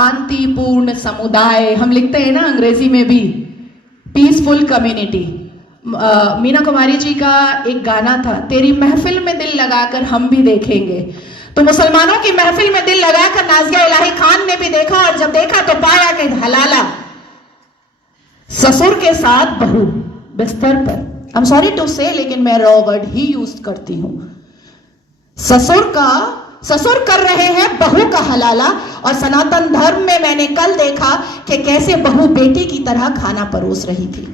शांतिपूर्ण समुदाय, हम लिखते हैं ना अंग्रेजी में भी, पीसफुल कम्युनिटी। मीना कुमारी जी का एक गाना था, तेरी महफिल में दिल लगाकर हम भी देखेंगे। तो मुसलमानों की महफिल में दिल लगाकर नाज़िया इलाही खान ने भी देखा, और जब देखा तो पाया कि हलाला ससुर के साथ बहू बिस्तर पर, आई एम सॉरी टू से, लेकिन मैं रॉ वर्ड ही यूज करती हूं, ससुर कर रहे हैं बहू का हलाला। और सनातन धर्म में मैंने कल देखा कि कैसे बहू बेटी की तरह खाना परोस रही थी।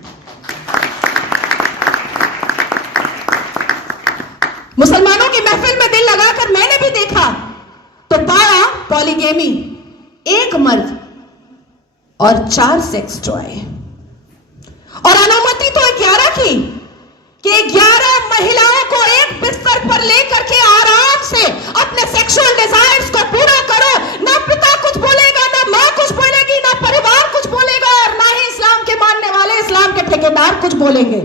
मुसलमानों की महफिल में दिल लगाकर मैंने भी देखा तो पाया पॉलीगेमी, एक मर्द और 4 सेक्स टॉय। और अनुमति तो 11 की, कि 11 महिलाओं को एक बिस्तर पर लेकर के आराम से अपने सेक्सुअल डिजायर्स को पूरा करो। ना पिता कुछ बोलेगा, ना मां कुछ बोलेगी, ना परिवार कुछ बोलेगा, और ना ही इस्लाम के मानने वाले, इस्लाम के ठेकेदार कुछ बोलेंगे।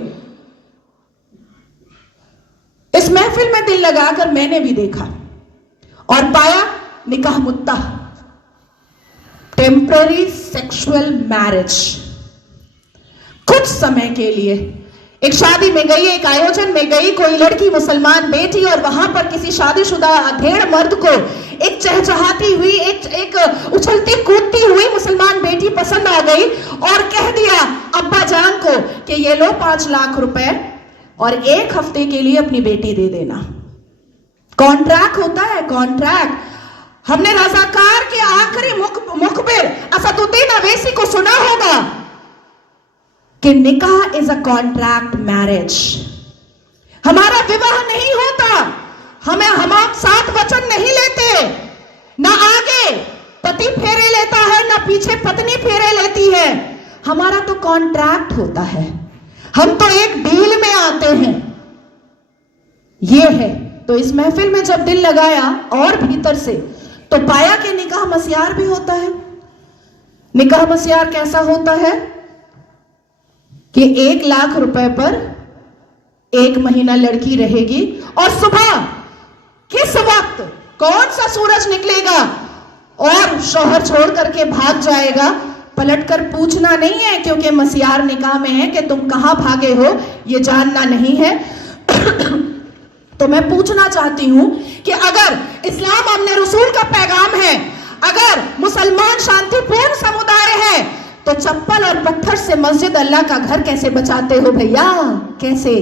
इस महफिल में दिल लगाकर मैंने भी देखा और पाया निकाह मुत्ता, टेम्पररी सेक्सुअल मैरिज, कुछ समय के लिए। एक शादी में गई, एक आयोजन में गई, कोई लड़की मुसलमान बेटी, और वहां पर किसी शादीशुदा अधेड़ मर्द को एक चहचहाती हुई, एक उछलती कूदती हुई मुसलमान बेटी पसंद आ गई, और कह दिया अब्बा जान को कि ये लो 5 लाख रुपए और 1 हफ्ते के लिए अपनी बेटी दे देना। कॉन्ट्रैक्ट होता है, कॉन्ट्रैक्ट। हमने रज़ाकार के आखिरी मुखबिर असदुद्दीन अवैसी को सुना होगा कि निकाह इज अ कॉन्ट्रैक्ट मैरिज। हमारा विवाह नहीं होता, हम 7 वचन नहीं लेते, ना आगे पति फेरे लेता है, ना पीछे पत्नी फेरे लेती है। हमारा तो कॉन्ट्रैक्ट होता है, हम तो एक डील में आते हैं। ये है। तो इस महफिल में जब दिल लगाया और भीतर से, तो पाया कि निकाह मस्यार भी होता है। निकाह मस्यार कैसा होता है कि 1 लाख रुपए पर 1 महीना लड़की रहेगी, और सुबह किस वक्त कौन सा सूरज निकलेगा और शौहर छोड़ करके भाग जाएगा, पलटकर पूछना नहीं है, क्योंकि मस्यार निकाह में है कि तुम कहां भागे हो ये जानना नहीं है। तो मैं पूछना चाहती हूं कि अगर इस्लाम हमने रसूल का पैगाम है, अगर मुसलमान शांतिपूर्ण समुदाय है, तो चप्पल और पत्थर से मस्जिद अल्लाह का घर कैसे बचाते हो भैया, कैसे?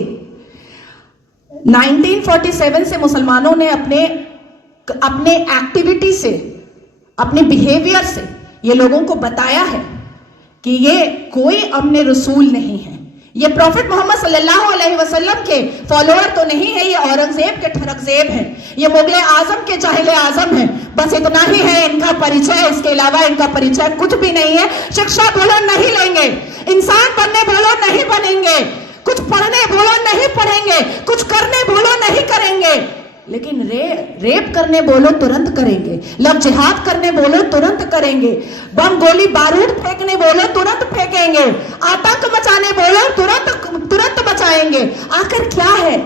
1947 से मुसलमानों ने अपने एक्टिविटी से, अपने बिहेवियर से ये लोगों को बताया है कि ये कोई अमने रसूल नहीं है, ये प्रॉफिट मोहम्मद सल्लल्लाहु अलैहि वसल्लम के फॉलोअर तो नहीं है, ये औरंगजेब के ठरकजेब हैं, ये मुगले आजम के जाहिले आजम हैं। बस इतना ही है इनका परिचय, इसके अलावा इनका परिचय कुछ भी नहीं है। शिक्षा बोलो नहीं लेंगे, इंसान बनने बोलो नहीं बनेंगे, कुछ पढ़ने बोलो नहीं पढ़ेंगे, कुछ करने बोलो नहीं करेंगे, लेकिन रेप करने बोलो तुरंत करेंगे, लव जिहाद करने बोलो तुरंत करेंगे, बम गोली बारूद फेंकने बोलो तुरंत फेंकेंगे, आतंक मचाने बोलो तुरंत मचाएंगे। आखिर क्या है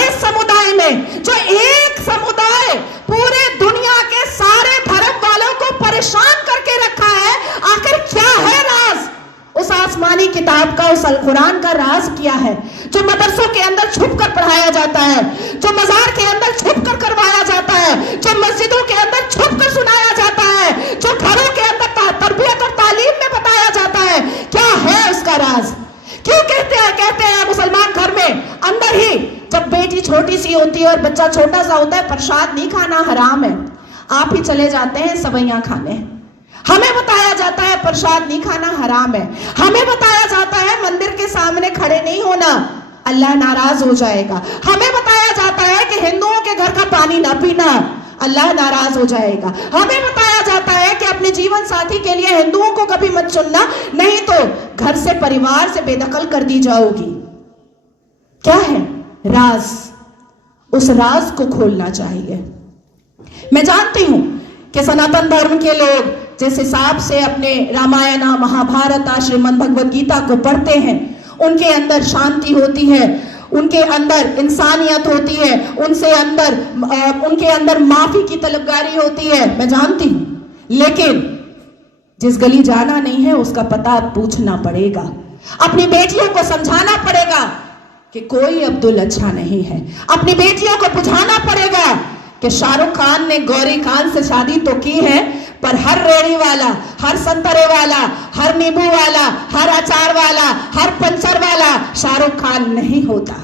इस समुदाय में, जो एक समुदाय पूरे दुनिया के सारे धर्म वालों को परेशान करके रखा है? आखिर क्या है राज उस आसमानी किताब का, उस अल कुरान का राज क्या है, जो मदरसों के अंदर छुप कर पढ़ाया जाता है, जो मजार के अंदर छुप कर करवाया जाता है, जो मस्जिदों के अंदर छुप कर सुनाया जाता है, जो घरों के अंदर तरबियत और तालीम में बताया जाता है? क्या है उसका राज? क्यों कहते हैं मुसलमान घर में अंदर ही, जब बेटी छोटी सी होती है और बच्चा छोटा सा होता है, प्रसाद नहीं खाना हराम है, आप ही चले जाते हैं सवैयां खाने। हमें बताया जाता है प्रसाद नहीं खाना हराम है, हमें बताया जाता है मंदिर के सामने खड़े नहीं होना, अल्लाह नाराज हो जाएगा, हमें बताया जाता है कि हिंदुओं के घर का पानी ना पीना, अल्लाह नाराज हो जाएगा, हमें बताया जाता है कि अपने जीवन साथी के लिए हिंदुओं को कभी मत चुनना, नहीं तो घर से, परिवार से बेदखल कर दी जाओगी। क्या है राज? उस राज को खोलना चाहिए। मैं जानती हूं कि सनातन धर्म के लोग जिस हिसाब से अपने रामायण, महाभारत, श्रीमद् भगवद गीता को पढ़ते हैं, उनके अंदर शांति होती है, उनके अंदर इंसानियत होती है, उनके अंदर माफी की तलबगारी होती है, मैं जानती हूं। लेकिन जिस गली जाना नहीं है उसका पता अब पूछना पड़ेगा। अपनी बेटियों को समझाना पड़ेगा कि कोई अब्दुल अच्छा नहीं है। अपनी बेटियों को बुझाना पड़ेगा कि शाहरुख खान ने गौरी खान से शादी तो की है, पर हर रेड़ी वाला, हर संतरे वाला, हर नींबू वाला, हर अचार वाला, हर पंचर वाला शाहरुख खान नहीं होता।